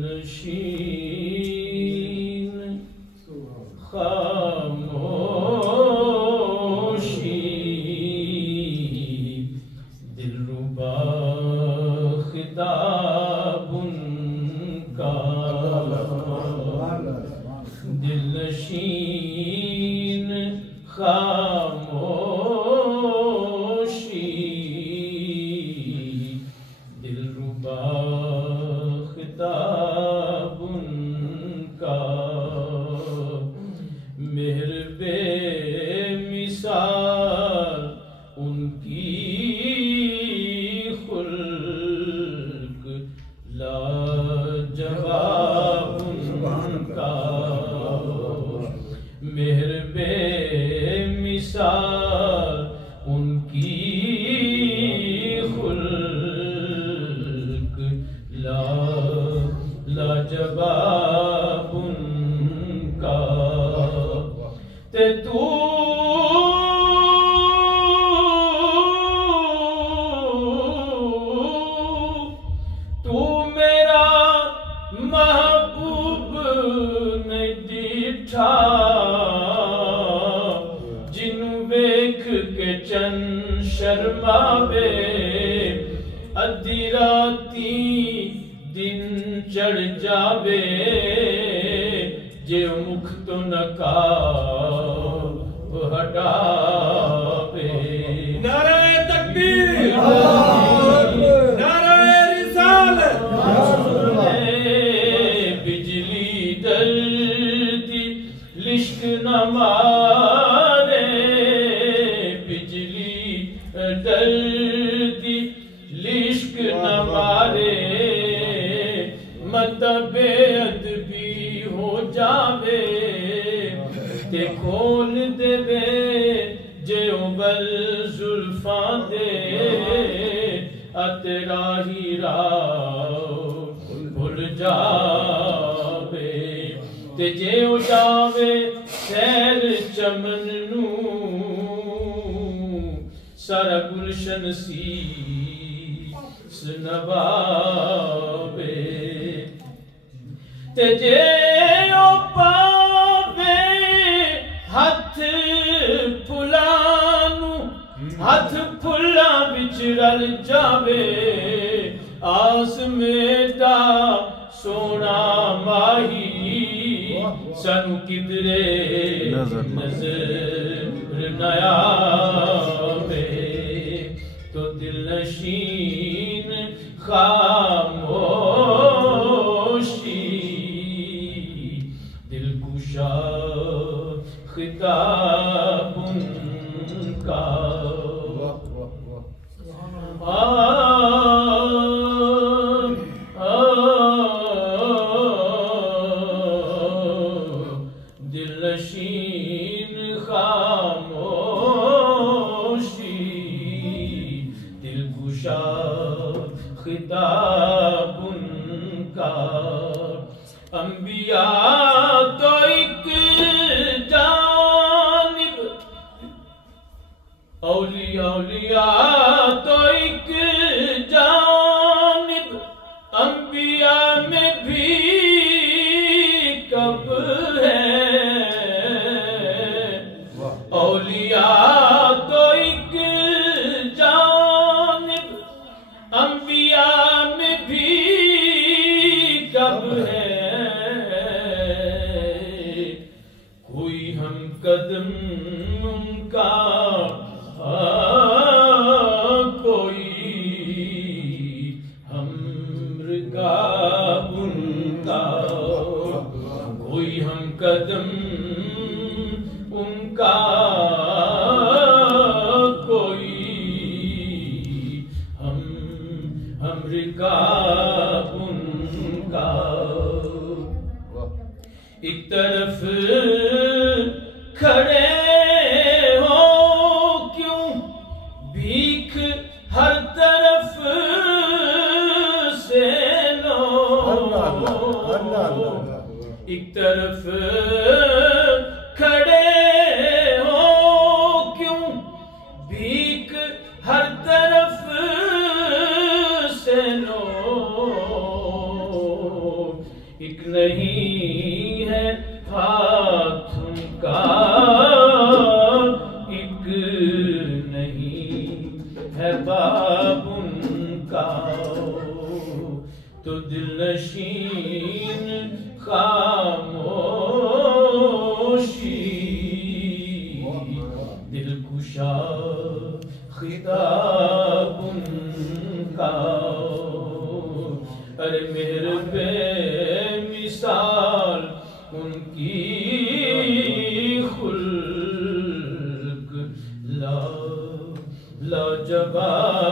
نشین خاموشی دلربا خطاب ان کا دل نشین خاموشی دلربا خطاب ان کا مہر بے مثال ان کی خلق لاجواب ان کا مہر بے مثال ان کی خلق لاجواب ان کا تے تو میرا محبوب نہیں دیٹھا جنوں ویکھ کے چن شرماوے ادھی راتی دن چڑھ جاوے جے مکھ تو نقاب ہٹاوے نعرہ تکبیر نعرہ رسالت بجلی دردی لشک نہ مارے بجلی دردی لشک نہ مارے مت بے ادبی ہو جاوے تے کھول دے وے جے بل زلفاں دے اترا ہی راہ بھول جاوے تے جے جاوے سیر چمن نو سارا گلشن سی سنواوے تے جے پاوے ہاتھ پھلانو ہاتھ پھلا وچ رل جاوے آس میڈا سونا ماہی سانو کدرے نظر نہ آوے تو دل نشین خاموشی دل کشا خطاب ان کا دل نشین خاموشی دل کشا خطاب ان کا انبیاء تو ایک جانب اولیاء تو ایک جانب انبیاء میں بھی کب ہے اولیاء تو ایک جانب انبیاء میں بھی کب ہے کوئی ہم قدم ان کا کوئی ہم رکاب ان کا کوئی ہم قدم ان کا کوئی ہم رکاب ان کا ایک طرف کھڑے ہو کیوں بھیک ہر طرف سے لو ایک طرف کھڑے ہو کیوں بھیک ہر طرف سے لو ایک نہیں ہے ہاتھ ان کا، ایک نہیں ہے باب ان کا، تو دل نشین خاموشی، دل کشا خطاب ان کا، ارے مہر بے مثال ان کی خلق لا جواب